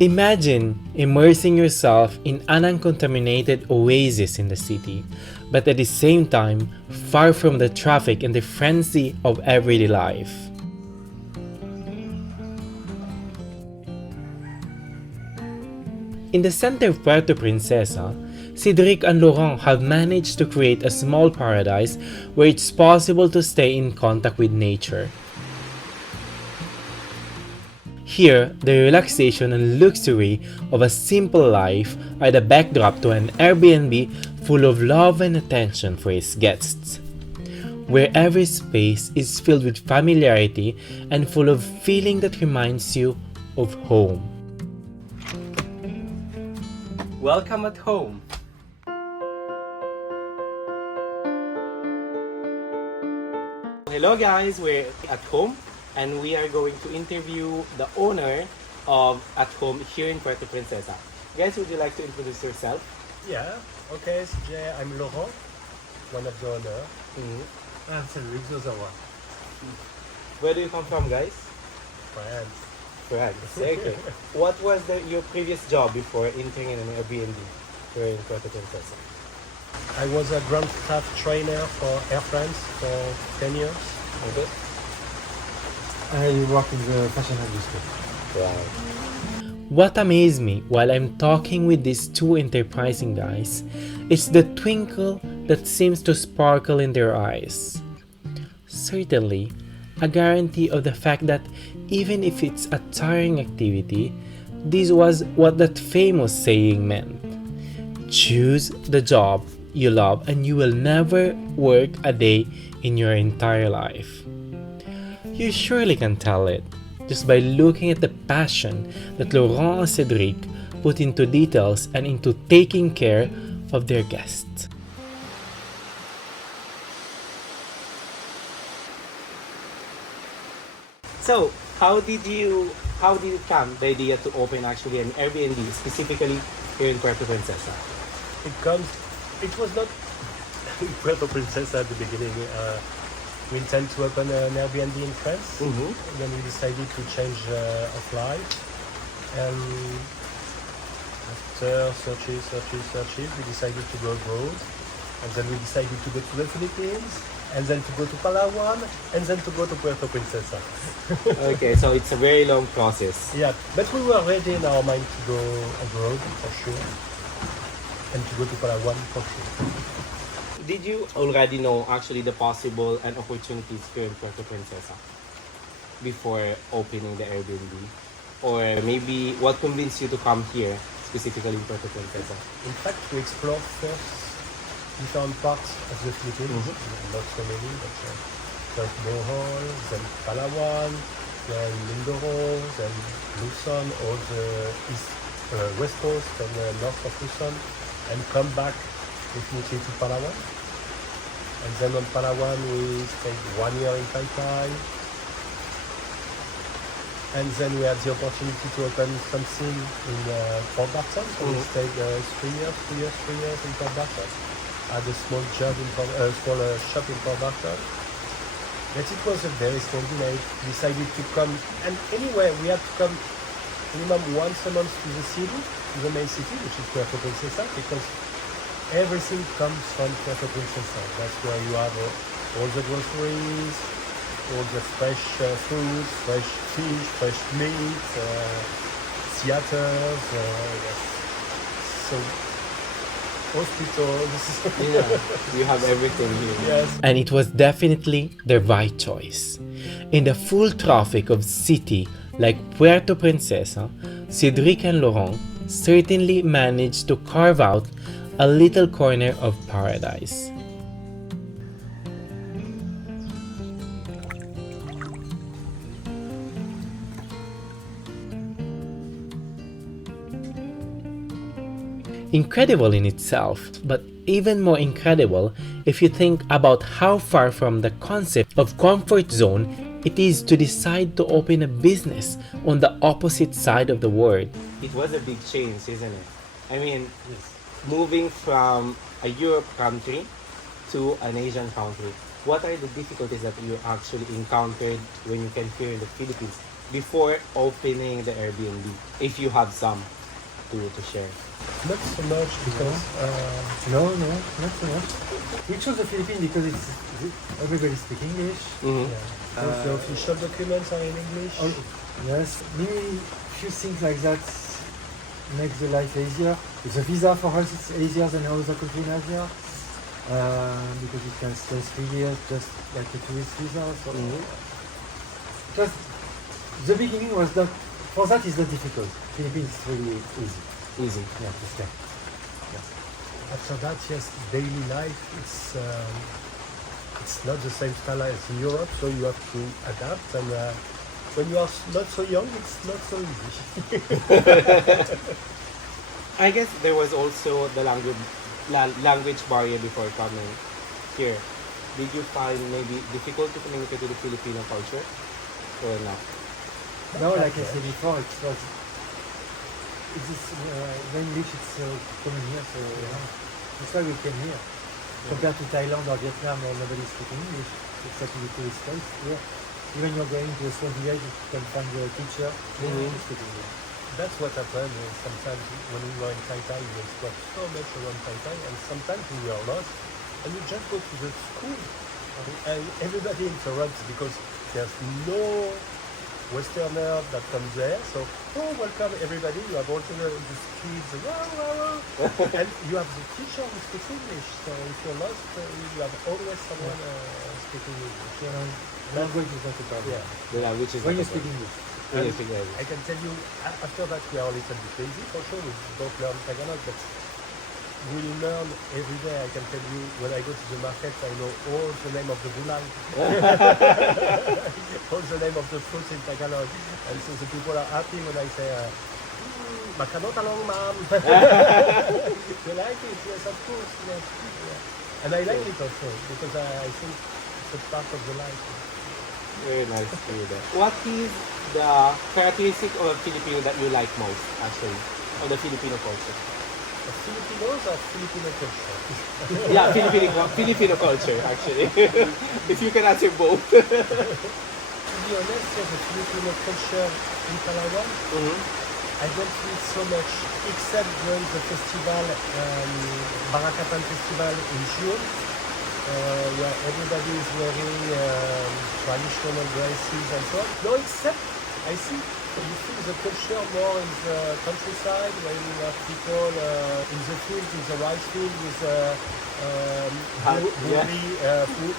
Imagine immersing yourself in an uncontaminated oasis in the city, but at the same time, far from the traffic and the frenzy of everyday life. In the center of Puerto Princesa, Cedric and Laurent have managed to create a small paradise where it's possible to stay in contact with nature. Here, the relaxation and luxury of a simple life are the backdrop to an Airbnb full of love and attention for its guests, where every space is filled with familiarity and full of feeling that reminds you of home. Welcome at home! Hello guys, we're at home and we are going to interview the owner of At Home here in Puerto Princesa. Guys, would you like to introduce yourself? Yeah, okay, CJ, I'm Laurent, one of the owners. I'm Cedric, the other one. Where do you come from, guys? France. France. Okay. What was your previous job before entering in an Airbnb here in Puerto Princesa? I was a ground staff trainer for Air France for 10 years. Okay. I work in the fashion industry. Wow. What amazed me while I'm talking with these two enterprising guys is the twinkle that seems to sparkle in their eyes. Certainly, a guarantee of the fact that even if it's a tiring activity, this was what that famous saying meant. Choose the job you love and you will never work a day in your entire life. You surely can tell it just by looking at the passion that Laurent and Cedric put into details and into taking care of their guests. So, how did you come the idea to open actually an Airbnb specifically here in Puerto Princesa? It was not Puerto Princesa at the beginning. We intend to open an Airbnb in France. Mm-hmm. Then we decided to change of life. And after searches, we decided to go abroad. And then we decided to go to the Philippines. And then to go to Palawan. And then to go to Puerto Princesa. Okay, so it's a very long process. Yeah, but we were ready in our mind to go abroad for sure. And to go to Palawan for sure. Did you already know actually the possible and opportunities here in Puerto Princesa before opening the Airbnb? Or maybe what convinced you to come here, specifically in Puerto Princesa? In fact, we explored first different parts of the Philippines, not so many, but first Bohol, then Palawan, then Mindoro, then Luzon, all the west coast and north of Luzon, and come back definitely to Palawan. And then on Palawan we stayed 1 year in Taytay. And then we had the opportunity to open something in Port Barton. So we stayed 3 years in Port Barton. Had a small job in small shop in Port Barton. But it was a very small delay. Decided to come, and anyway we had to come minimum once a month to the city, to the main city, which is Puerto Princesa, because everything comes from Puerto Princesa. That's where you have all the groceries, all the fresh fruits, fresh fish, fresh meat, theaters, so hospitals. Yeah, you have everything here. Yes. And it was definitely the right choice. In the full traffic of city like Puerto Princesa, Cedric and Laurent certainly managed to carve out a little corner of paradise. Incredible in itself, but even more incredible if you think about how far from the concept of comfort zone it is to decide to open a business on the opposite side of the world. It was a big change, isn't it? I mean, moving from a Europe country to an Asian country. What are the difficulties that you actually encountered when you came here in the Philippines before opening the Airbnb, if you have some to share? Not so much because No, not so much. We chose the Philippines because everybody speaks English. Mm-hmm. the official documents are in English. Yes, maybe few things like that makes the life easier. With the visa for us, it's easier than other countries in Asia because you can stay 3 years just like a tourist visa. So just the beginning was not for that is not difficult. Philippines is really easy. Easy. Yeah, to stay. After that, yes, daily life, it's not the same style as in Europe, so you have to adapt. And when you are not so young, it's not so easy. I guess there was also the language barrier before coming here. Did you find maybe difficult to communicate with the Filipino culture or not? No, like I said before, the English is common here, so that's why we came here. Compared to Thailand or Vietnam where nobody speaks English, except in the tourist place. Here, even you're going to a small village, you can find a teacher who speaks English. That's what happened sometimes when we were in Tai, we explored so much around Tai, and sometimes we were lost, and you just go to the school, and everybody interrupts because there's no Westerner that comes there, so welcome everybody. You have also these kids, and you have the teacher who speaks English. So if you're lost, you have always someone speaking English. Language is not a problem. Yeah. The language is When you not a speak problem. English. When you speak English. I can tell you, after that we are a little bit lazy for sure. We don't learn Tagalog, but we learn every day. I can tell you, when I go to the market, I know all the name of the bulang, all the name of the fruits in Tagalog, and so the people are happy when I say, "Makano talong, ma'am." They like it, yes, of course, yes. Yeah. And I like it also because I think it's a part of the life. Very nice to hear that. What is the characteristic of a Filipino that you like most, actually, of the Filipino culture? The Filipinos or Filipino culture? Yeah, Filipino culture, actually. If you can answer both. To be honest, the Filipino culture in Palawan, I don't see it so much, except during the festival, Barakatan Festival in June, where everybody is wearing traditional dresses and so on. No, except I see you feel the culture more in the countryside, where you have people in the field, in the rice field with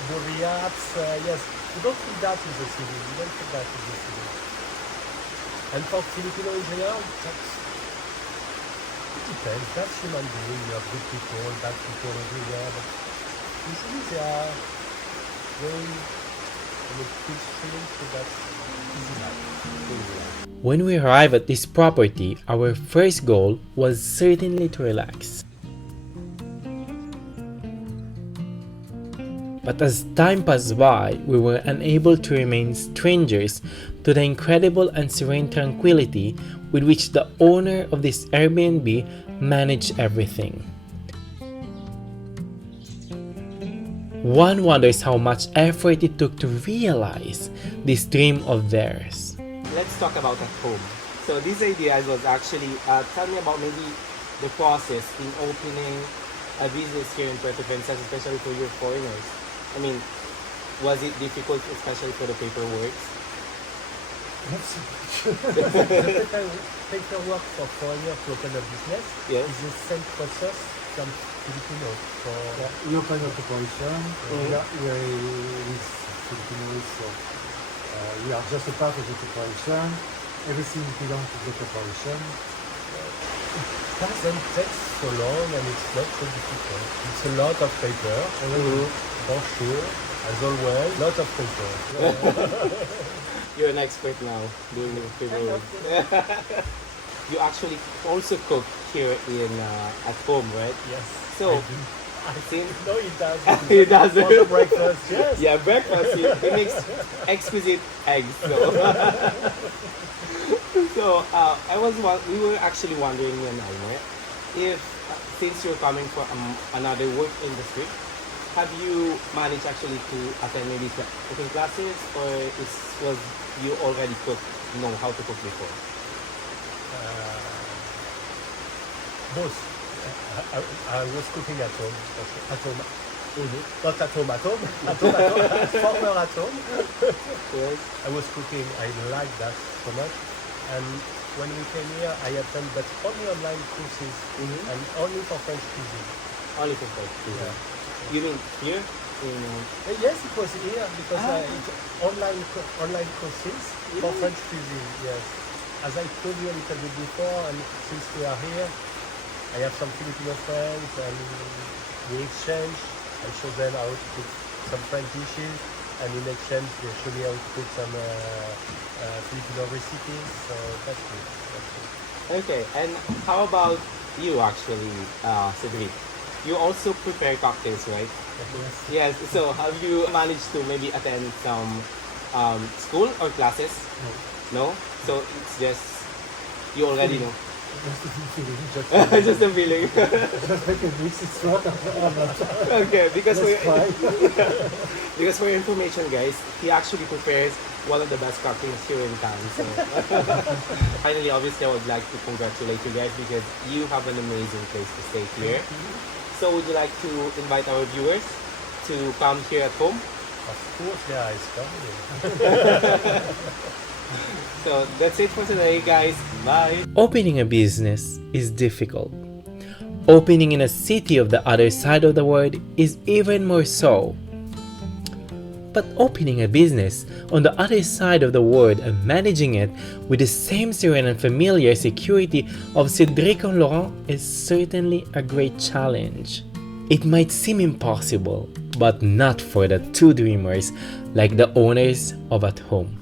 burri hats. Yes, you don't feel that in the city. You don't feel that in the city. And for Filipino in general, it depends. That's human being. You have good people, bad people everywhere. But usually they are going on a peaceful, so that's easy life. When we arrived at this property, our first goal was certainly to relax. But as time passed by, we were unable to remain strangers to the incredible and serene tranquility with which the owner of this Airbnb managed everything. One wonders how much effort it took to realize this dream of theirs. Let's talk about at home. So this idea was actually, tell me about maybe the process in opening a business here in Puerto, Princesa, especially for your foreigners. I mean, was it difficult, especially for the paperwork? Not so much. The paperwork for foreigners to open a business Yes. is the same process than Filipino. We open a corporation. We are with Filipinos, so we are just a part of the corporation. Everything belongs to the corporation. It doesn't take so long and it's not so difficult. It's a lot of paper, for sure, as always, lot of paper. You're an expert now doing the paperwork. You actually also cook here in at home, right? Yes. So, I since no, it doesn't. It doesn't. For the breakfast, yes. yeah, breakfast it makes exquisite eggs. So, we were actually wondering, me and Almer, if since you're coming from another work industry, have you managed actually to attend maybe cooking classes, or was you already know how to cook before? Both. I was cooking at home, not at home, former at home. Yes. I was cooking, I like that so much. And when we came here, I attended but only online courses and only for French cuisine. Only for French cuisine. Yeah. You mean here? Yes, it was here because it's online courses for French cuisine. Yes, as I told you a little bit before, and since we are here, I have some Filipino friends, and we exchange. I show them how to cook some French dishes, and in exchange, they show me how to cook some Filipino recipes. So that's good. That's good. Okay, and how about you actually, Cedric? You also prepare cocktails, right? Yes. Yes. So have you managed to maybe attend some school or classes? No. No. So it's just you already know. Just a feeling. Just a feeling. Just make a mix. It's not. Okay, because Let's try. because for your information, guys, he actually prepares one of the best cocktails here in town. So finally, obviously, I would like to congratulate you guys because you have an amazing place to stay here. So would you like to invite our viewers to come here at home? Of course, yeah, it's coming. So that's it for today, guys. Bye. Opening a business is difficult. Opening in a city of the other side of the world is even more so. But opening a business on the other side of the world and managing it with the same serene and familiar security of Cedric and Laurent is certainly a great challenge. It might seem impossible, but not for the two dreamers like the owners of At Home.